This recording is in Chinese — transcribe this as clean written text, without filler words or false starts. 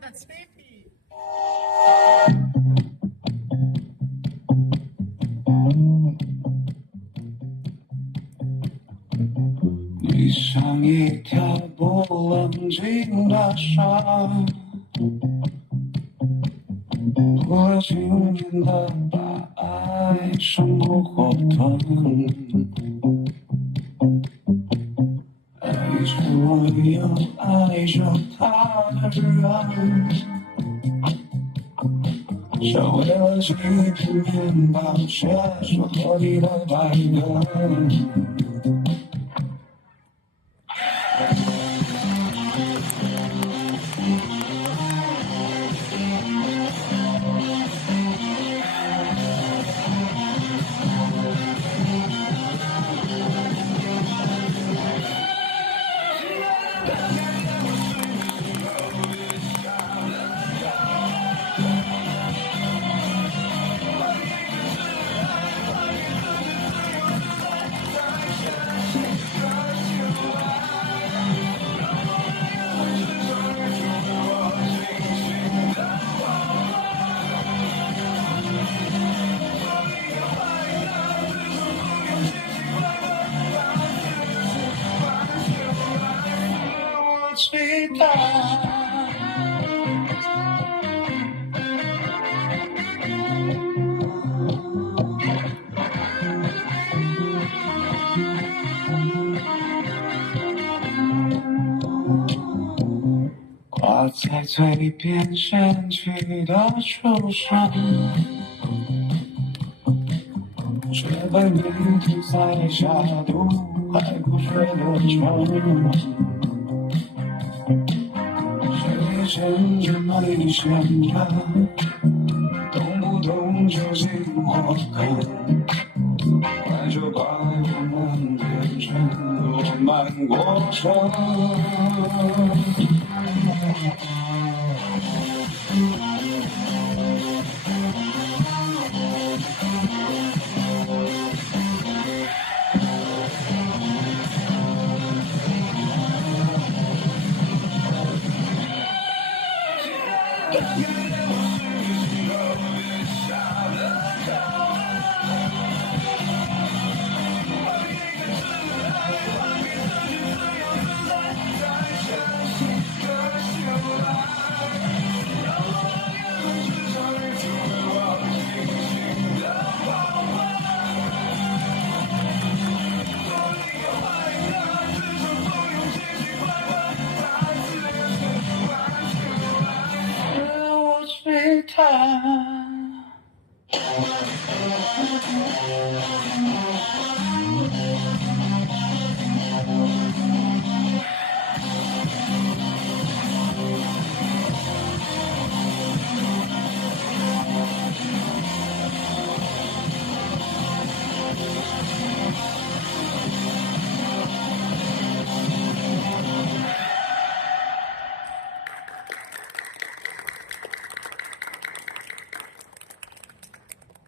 That's baby. 你像一条不冷静的沙，不留情面的把爱生活火吞。爱着我又爱着他的人，想为了几片面包写出落地的白鸽。期待挂在嘴边掀起的出声，却被你涂在下毒海枯水的城。谁牵着没牵着，动不动就进火坑，快就把我们变成罗曼过程。期待